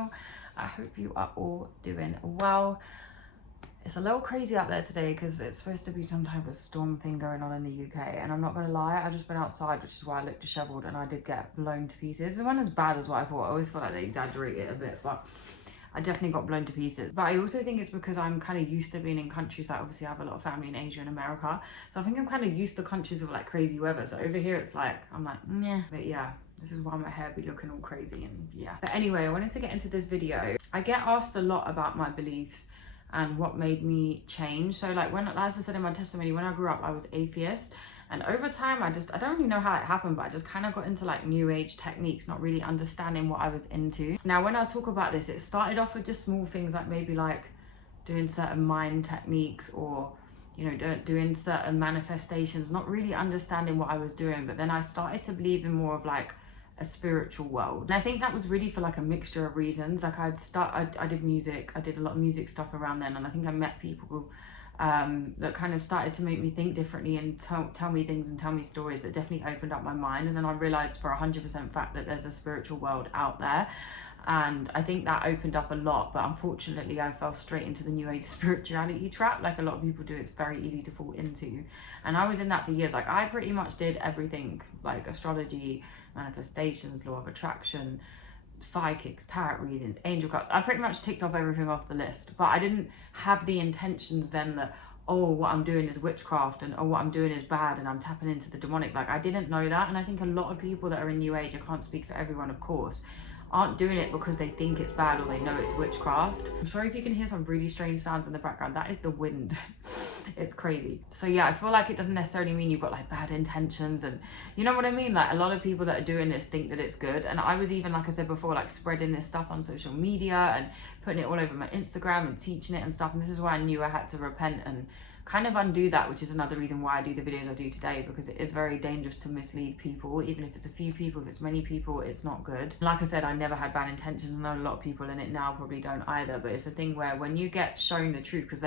channel. I hope you are all doing well. It's a little crazy out there today because it's supposed to be some type of storm thing going on in the UK, and I'm not gonna lie, I just been outside, which is why I look disheveled, and I did get blown to pieces. It wasn't as bad as what I thought. I always feel like they exaggerate it a bit, but I definitely got blown to pieces. But I also think it's because I'm kind of used to being in countries like, obviously I have a lot of family in Asia and America, so I think I'm kind of used to countries with like crazy weather. So over here it's like, I'm like, yeah. But yeah, this is why my hair be looking all crazy, and yeah. But anyway, I wanted to get into this video. I get asked a lot about my beliefs and what made me change. So like, when, as I said in my testimony, when I grew up I was atheist, and over time I don't really know how it happened, but I just kind of got into like new age techniques, not really understanding what I was into. Now when I talk about this, it started off with just small things like maybe like doing certain mind techniques, or you know, doing certain manifestations, not really understanding what I was doing. But then I started to believe in more of like a spiritual world, and I think that was really for like a mixture of reasons. Like I did music, I did a lot of music stuff around then, and I think I met people that kind of started to make me think differently and tell me things and tell me stories that definitely opened up my mind. And then I realized for 100% fact that there's a spiritual world out there, and I think that opened up a lot. But unfortunately I fell straight into the new age spirituality trap, like a lot of people do. It's very easy to fall into, and I was in that for years. Like I pretty much did everything, like astrology, manifestations, law of attraction, psychics, tarot readings, angel cards. I pretty much ticked off everything off the list, but I didn't have the intentions then that, oh, what I'm doing is witchcraft, and oh, what I'm doing is bad and I'm tapping into the demonic. Like I didn't know that. And I think a lot of people that are in new age, I can't speak for everyone of course, aren't doing it because they think it's bad or they know it's witchcraft. I'm sorry if you can hear some really strange sounds in the background. That is the wind. It's crazy. So yeah, I feel like it doesn't necessarily mean you've got like bad intentions, and you know what I mean? Like a lot of people that are doing this think that it's good. And I was even, like I said before, like spreading this stuff on social media and putting it all over my Instagram and teaching it and stuff. And this is why I knew I had to repent and kind of undo that, which is another reason why I do the videos I do today, because it is very dangerous to mislead people. Even if it's a few people, if it's many people, it's not good. Like I said, I never had bad intentions. I know a lot of people in it now probably don't either, but it's a thing where when you get shown the truth, because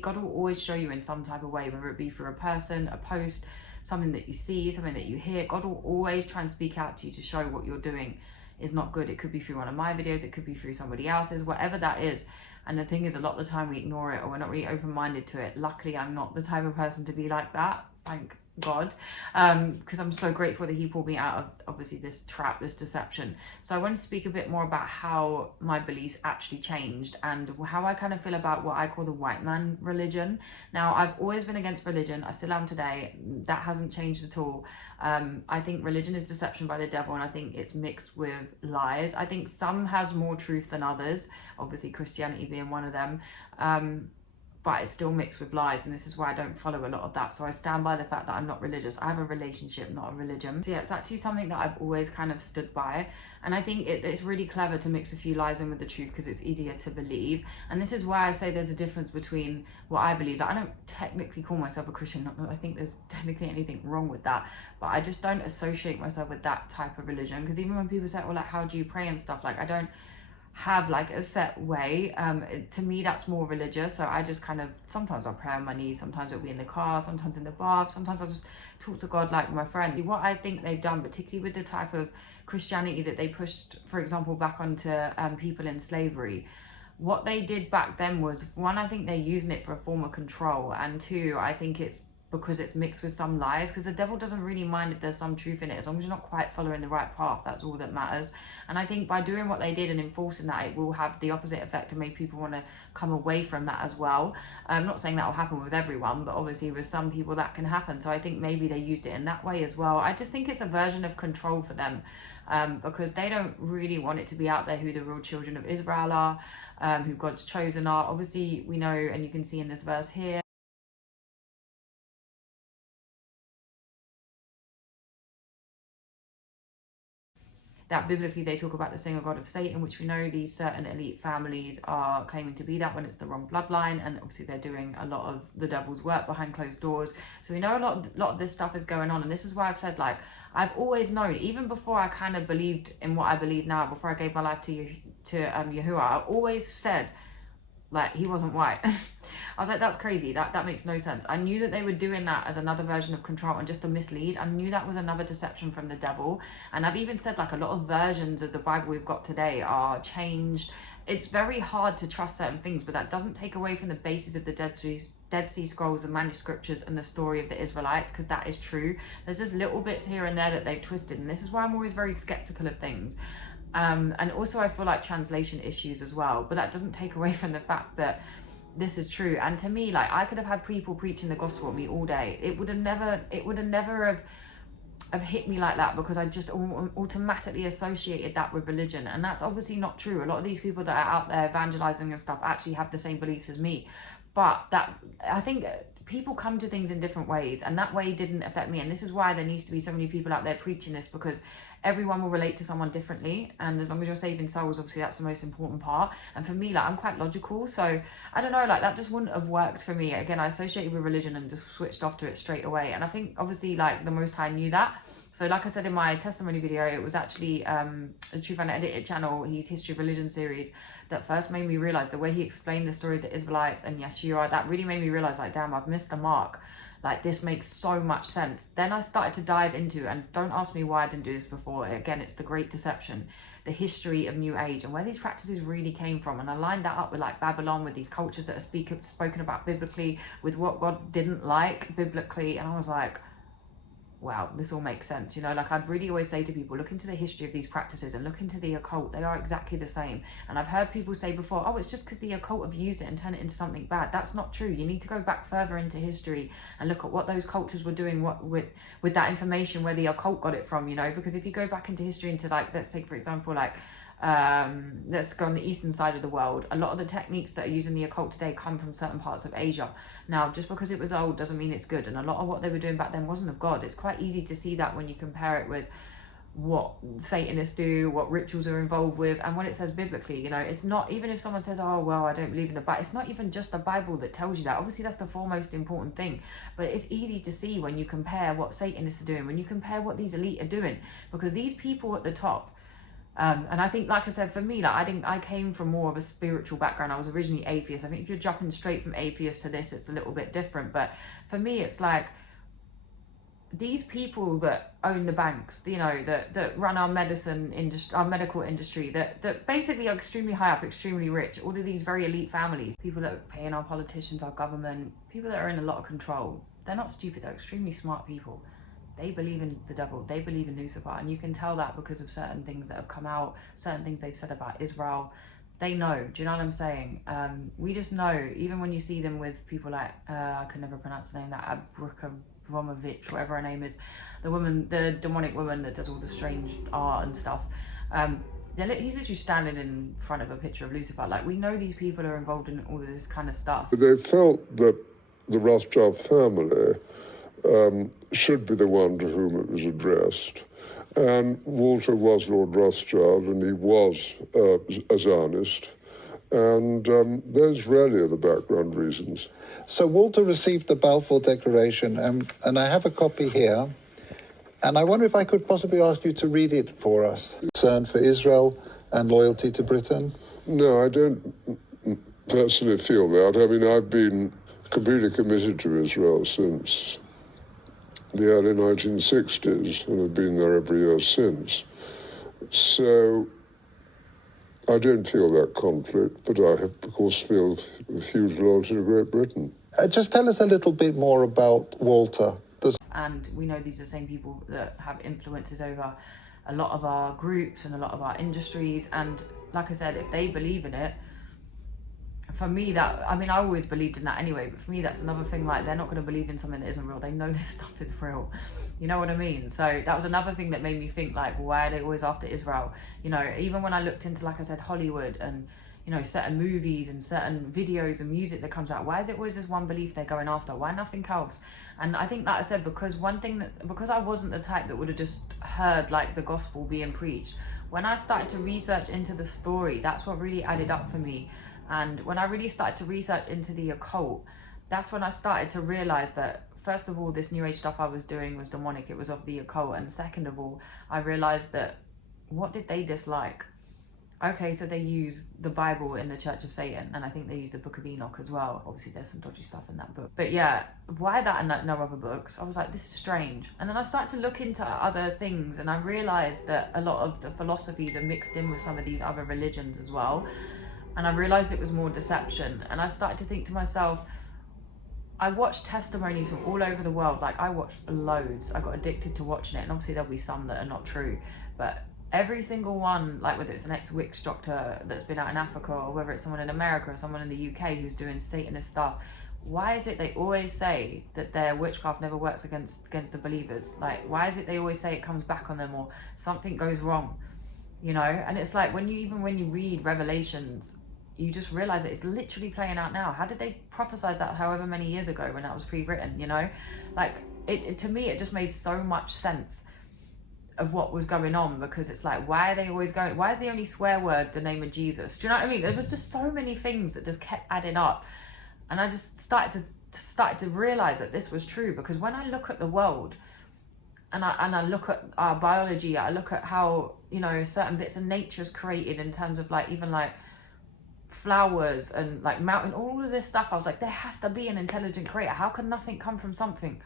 God will always show you in some type of way, whether it be through a person, a post, something that you see, something that you hear. God will always try and speak out to you to show what you're doing is not good. It could be through one of my videos, it could be through somebody else's, whatever that is. And the thing is, a lot of the time we ignore it, or we're not really open-minded to it. Luckily, I'm not the type of person to be like that, thank God, because I'm so grateful that he pulled me out of, obviously, this trap, this deception. So I want to speak a bit more about how my beliefs actually changed and how I kind of feel about what I call the white man religion. Now, I've always been against religion. I still am today. That hasn't changed at all. I think religion is deception by the devil, and I think it's mixed with lies. I think some has more truth than others, obviously Christianity being one of them. But it's still mixed with lies, and this is why I don't follow a lot of that. So I stand by the fact that I'm not religious. I have a relationship, not a religion. So yeah, it's actually something that I've always kind of stood by, and I think it's really clever to mix a few lies in with the truth because it's easier to believe. And this is why I say there's a difference between what I believe. Like, I don't technically call myself a Christian, not that I think there's technically anything wrong with that, but I just don't associate myself with that type of religion. Because even when people say, well, like, how do you pray and stuff, like, I don't have like a set way. To me that's more religious. So I just kind of, sometimes I'll pray on my knees, sometimes it'll be in the car, sometimes in the bath, sometimes I'll just talk to God like my friend. What I think they've done, particularly with the type of Christianity that they pushed, for example, back onto people in slavery, what they did back then was, one, I think they're using it for a form of control, and two, I think it's because it's mixed with some lies, because the devil doesn't really mind if there's some truth in it, as long as you're not quite following the right path. That's all that matters. And I think by doing what they did and enforcing that, it will have the opposite effect and make people want to come away from that as well. I'm not saying that will happen with everyone, but obviously with some people that can happen. So I think maybe they used it in that way as well. I just think it's a version of control for them, because they don't really want it to be out there who the real children of Israel are, who God's chosen are. Obviously we know, and you can see in this verse here, that biblically they talk about the single god of Satan, which we know these certain elite families are claiming to be that when it's the wrong bloodline, and obviously they're doing a lot of the devil's work behind closed doors. So we know a lot of this stuff is going on, and this is why I've said, like, I've always known, even before I kind of believed in what I believe now, before I gave my life to Yahuwah, I always said Like, he wasn't white. I was like, that's crazy. That makes no sense. I knew that they were doing that as another version of control and just to mislead. I knew that was another deception from the devil. And I've even said, like, a lot of versions of the Bible we've got today are changed. It's very hard to trust certain things, but that doesn't take away from the basis of the Dead Sea Scrolls, the manuscriptures, and the story of the Israelites, because that is true. There's just little bits here and there that they've twisted, and this is why I'm always very skeptical of things. And also I feel like translation issues as well, but that doesn't take away from the fact that this is true. And to me, like, I could have had people preaching the gospel at me all day. It would have never have hit me like that, because I just automatically associated that with religion, and that's obviously not true. A lot of these people that are out there evangelizing and stuff actually have the same beliefs as me, but that, I think people come to things in different ways, and that way didn't affect me. And this is why there needs to be so many people out there preaching this, because everyone will relate to someone differently, and as long as you're saving souls, obviously that's the most important part. And for me, like, I'm quite logical, so I don't know, like, that just wouldn't have worked for me. Again, I associated with religion and just switched off to it straight away, and I think obviously, like, the Most High knew that. So like I said in my testimony video, it was actually the Truth Unedited channel, his History of Religion series, that first made me realize the way he explained the story of the Israelites and Yeshua, that really made me realize, like, damn, I've missed the mark. Like, this makes so much sense. Then I started to dive into, and don't ask me why I didn't do this before. Again, it's the Great Deception, the history of New Age, and where these practices really came from. And I lined that up with, like, Babylon, with these cultures that are spoken about biblically, with what God didn't like biblically. And I was like, wow, this all makes sense. You know, like, I'd really always say to people, look into the history of these practices and look into the occult. They are exactly the same. And I've heard people say before, oh, it's just because the occult have used it and turned it into something bad. That's not true. You need to go back further into history and look at what those cultures were doing, what with that information, where the occult got it from, you know. Because if you go back into history, into, like, let's take for example, like, let's go on the eastern side of the world, a lot of the techniques that are used in the occult today come from certain parts of Asia. Now, just because it was old doesn't mean it's good, and a lot of what they were doing back then wasn't of God. It's quite easy to see that when you compare it with what Satanists do, what rituals are involved with, and what it says biblically. You know, it's not, even if someone says, oh, well, I don't believe in the Bible, it's not even just the Bible that tells you that. Obviously that's the foremost important thing, but it's easy to see when you compare what Satanists are doing, when you compare what these elite are doing, because these people at the top, and I think, like I said, for me, like, I came from more of a spiritual background. I was originally atheist. I think if you're jumping straight from atheist to this, it's a little bit different. But for me, it's like, these people that own the banks, you know, that run our medicine industry, our medical industry, that basically are extremely high up, extremely rich, all of these very elite families, people that are paying our politicians, our government, people that are in a lot of control, they're not stupid, they're extremely smart people. They believe in the devil, they believe in Lucifer, and you can tell that because of certain things that have come out, certain things they've said about Israel. They know, do you know what I'm saying? We just know, even when you see them with people like, I can never pronounce the name, that Abramovich, whatever her name is, the woman, the demonic woman that does all the strange art and stuff. He's literally standing in front of a picture of Lucifer. Like, we know these people are involved in all of this kind of stuff. They felt that the Rothschild family should be the one to whom it was addressed. And Walter was Lord Rothschild, and he was a Zionist. And those really are the background reasons. So Walter received the Balfour Declaration, and I have a copy here. And I wonder if I could possibly ask you to read it for us. Concern for Israel and loyalty to Britain? No, I don't personally feel that. I mean, I've been completely committed to Israel since the early 1960s, and have been there every year since. So I don't feel that conflict, but I have, of course, feel a huge loyalty to Great Britain. Just tell us a little bit more about Walter. And we know these are the same people that have influences over a lot of our groups and a lot of our industries. And like I said, if they believe in it, for me, that, I mean, I always believed in that anyway, but for me, that's another thing. Like, they're not going to believe in something that isn't real. They know this stuff is real. You know what I mean? So that was another thing that made me think, like, why are they always after Israel? You know, even when I looked into, like I said, Hollywood and, you know, certain movies and certain videos and music that comes out, why is it always this one belief they're going after? Why nothing else? And I think, like I said, because because I wasn't the type that would have just heard, like, the gospel being preached, when I started to research into the story, that's what really added up for me. And when I really started to research into the occult, that's when I started to realize that, first of all, this New Age stuff I was doing was demonic. It was of the occult. And second of all, I realized that, what did they dislike? Okay, so they use the Bible in the Church of Satan, and I think they use the Book of Enoch as well. Obviously, there's some dodgy stuff in that book. But yeah, why that and no other books? I was like, this is strange. And then I started to look into other things, and I realized that a lot of the philosophies are mixed in with some of these other religions as well. And I realized it was more deception. And I started to think to myself, I watched testimonies from all over the world. Like, I watched loads. I got addicted to watching it. And obviously there'll be some that are not true, but every single one, like whether it's an ex-witch doctor that's been out in Africa, or whether it's someone in America or someone in the UK who's doing Satanist stuff, why is it they always say that their witchcraft never works against the believers? Like, why is it they always say it comes back on them, or something goes wrong, you know? And it's like, when you read Revelations, you just realize that it's literally playing out now. How did they prophesize that however many years ago when that was pre-written, you know? Like, it to me, it just made so much sense of what was going on, because it's like, why are they always going, why is the only swear word the name of Jesus? Do you know what I mean? There was just so many things that just kept adding up, and I just started to realize that this was true. Because when I look at the world, and I look at our biology, I look at how, you know, certain bits of nature is created in terms of like, even like flowers and like mountain, all of this stuff, I was like, there has to be an intelligent creator. How can nothing come from something?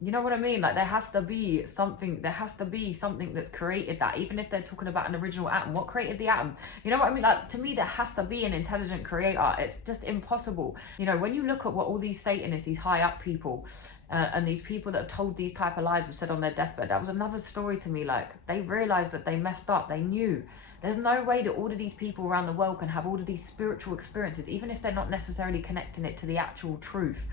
You know what I mean? Like, there has to be something that's created that, even if they're talking about an original atom. What created the atom? You know what I mean? Like, to me, there has to be an intelligent creator. It's just impossible. You know, when you look at what all these Satanists, these high up people, and these people that have told these type of lies were said on their deathbed, that was another story to me. Like, they realized that they messed up. They knew. There's no way that all of these people around the world can have all of these spiritual experiences, even if they're not necessarily connecting it to the actual truth.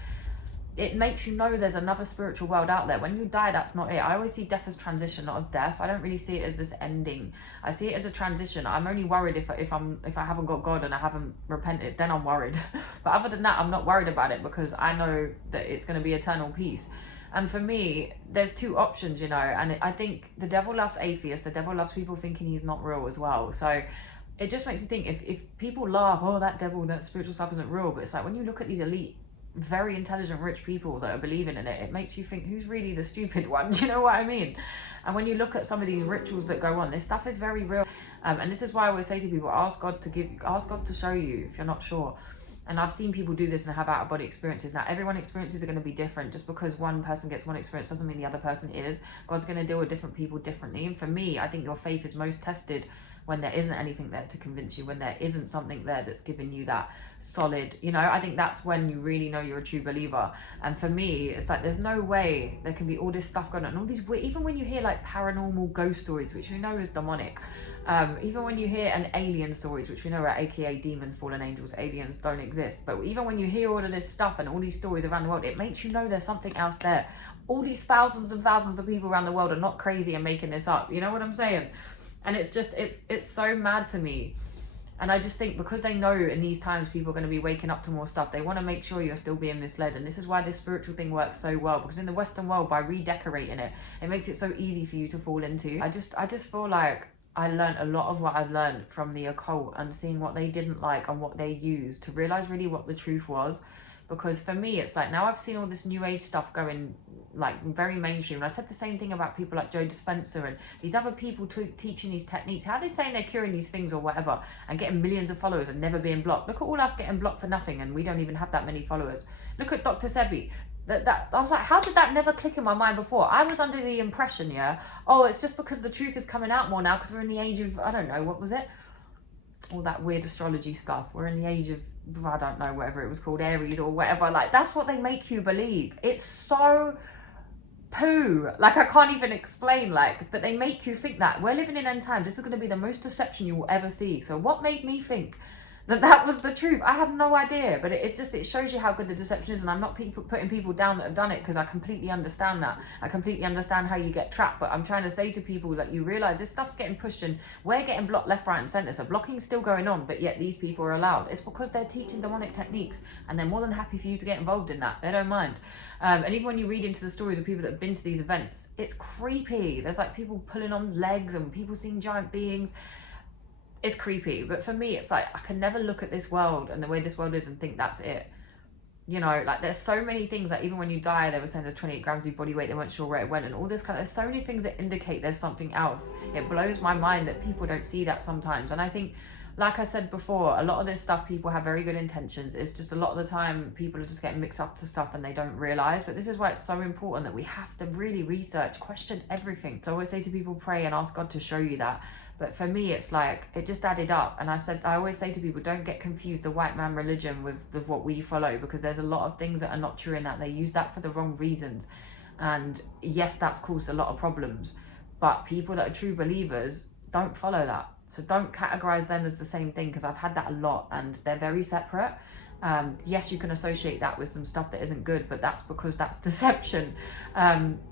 It makes you know there's another spiritual world out there. When you die, that's not it. I always see death as transition, not as death. I don't really see it as this ending. I see it as a transition. I'm only worried if I haven't got God and I haven't repented, then I'm worried. But other than that, I'm not worried about it, because I know that it's going to be eternal peace. And for me, there's two options, you know, and I think the devil loves atheists. The devil loves people thinking he's not real as well. So it just makes you think, if people laugh, oh, that devil, that spiritual stuff isn't real. But it's like, when you look at these elite, very intelligent, rich people that are believing in it, it makes you think, who's really the stupid one? Do you know what I mean? And when you look at some of these rituals that go on, this stuff is very real. And this is why I always say to people, ask God to show you if you're not sure. And I've seen people do this and have out-of-body experiences. Now, everyone's experiences are going to be different. Just because one person gets one experience doesn't mean the other person is. God's going to deal with different people differently. And for me, I think your faith is most tested when there isn't anything there to convince you, when there isn't something there that's giving you that solid, you know, I think that's when you really know you're a true believer. And for me, it's like, there's no way there can be all this stuff going on, and all these, even when you hear like paranormal ghost stories, which we know is demonic, even when you hear an alien stories, which we know are AKA demons, fallen angels, aliens don't exist, but even when you hear all of this stuff and all these stories around the world, it makes you know there's something else there. All these thousands and thousands of people around the world are not crazy and making this up, you know what I'm saying? And it's just, it's so mad to me. And I just think, because they know in these times people are going to be waking up to more stuff, they want to make sure you're still being misled. And this is why this spiritual thing works so well, because in the Western world, by redecorating it, it makes it so easy for you to fall into. I just feel like I learned a lot of what I've learned from the occult, and seeing what they didn't like and what they used, to realize really what the truth was. Because for me, it's like, now I've seen all this new age stuff going like very mainstream. And I said the same thing about people like Joe Dispenza and these other people teaching these techniques. How are they saying they're curing these things or whatever and getting millions of followers and never being blocked? Look at all us getting blocked for nothing, and we don't even have that many followers. Look at Dr. Sebi. That I was like, how did that never click in my mind before? I was under the impression, yeah, oh, it's just because the truth is coming out more now, because we're in the age of, I don't know, what was it? All that weird astrology stuff. We're in the age of, I don't know, whatever it was called, Aries or whatever. Like, that's what they make you believe. It's so poo. Like, I can't even explain, like, but they make you think that. We're living in end times. This is going to be the most deception you will ever see. So what made me think that was the truth? I have no idea, but it shows you how good the deception is. And I'm not putting people down that have done it, because I completely understand that. I completely understand how you get trapped, but I'm trying to say to people that you realize this stuff's getting pushed and we're getting blocked left, right and center. So blocking's still going on, but yet these people are allowed. It's because they're teaching demonic techniques, and they're more than happy for you to get involved in that. They don't mind. And even when you read into the stories of people that have been to these events, it's creepy. There's like people pulling on legs and people seeing giant beings. It's creepy. But for me, it's like, I can never look at this world and the way this world is and think that's it. You know, like there's so many things, like even when you die, they were saying there's 28 grams of your body weight, they weren't sure where it went, and all this kind of, there's so many things that indicate there's something else. It blows my mind that people don't see that sometimes. And I think, like I said before, a lot of this stuff, people have very good intentions. It's just a lot of the time people are just getting mixed up to stuff and they don't realize. But this is why it's so important that we have to really research, question everything. So I always say to people, pray and ask God to show you that. But for me, it's like, it just added up. And I always say to people, don't get confused the white man religion with what we follow, because there's a lot of things that are not true in that. They use that for the wrong reasons. And yes, that's caused a lot of problems. But people that are true believers don't follow that. So don't categorize them as the same thing, because I've had that a lot and they're very separate. Yes, you can associate that with some stuff that isn't good, but that's because that's deception.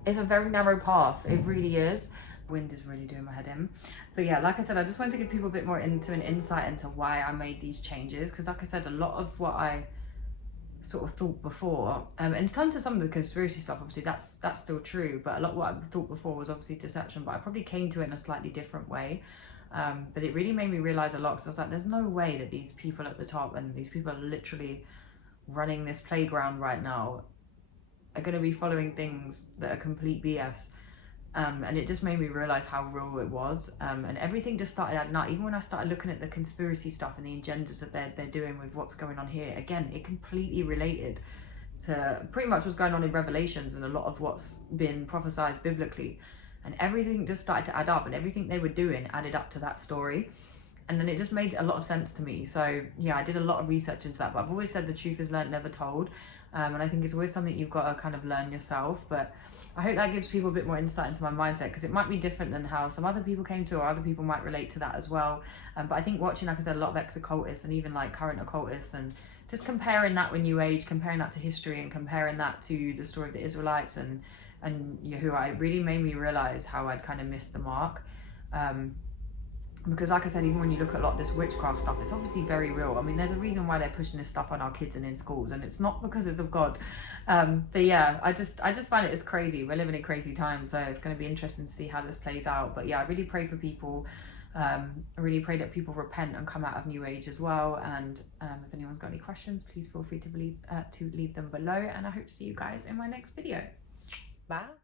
It's a very narrow path. It really is. Wind is really doing my head in. But yeah, like I said, I just wanted to give people a bit more into an insight into why I made these changes, because like I said, a lot of what I sort of thought before, and in terms of some of the conspiracy stuff, obviously that's still true, but a lot of what I thought before was obviously deception, but I probably came to it in a slightly different way. But it really made me realize a lot, because I was like, there's no way that these people at the top, and these people are literally running this playground right now, are going to be following things that are complete BS. And it just made me realize how real it was, and everything just started adding up. Even when I started looking at the conspiracy stuff and the agendas that they're doing with what's going on here, again, it completely related to pretty much what's going on in Revelations and a lot of what's been prophesied biblically, and everything just started to add up, and everything they were doing added up to that story. And then it just made a lot of sense to me. So yeah, I did a lot of research into that, but I've always said the truth is learned, never told. And I think it's always something you've got to kind of learn yourself. But I hope that gives people a bit more insight into my mindset, because it might be different than how some other people came to, or other people might relate to that as well. But I think watching, like I said, a lot of ex-occultists and even like current occultists, and just comparing that with New Age, comparing that to history, and comparing that to the story of the Israelites and Yahuwah, it really made me realize how I'd kind of missed the mark. Because like I said, even when you look at a lot of this witchcraft stuff, it's obviously very real. I mean, there's a reason why they're pushing this stuff on our kids and in schools, and it's not because it's of God. But yeah, I just find it is crazy. We're living in crazy times, so it's going to be interesting to see how this plays out. But yeah, I really pray for people. I really pray that people repent and come out of New Age as well. And if anyone's got any questions, please feel free to leave them below. And I hope to see you guys in my next video. Bye.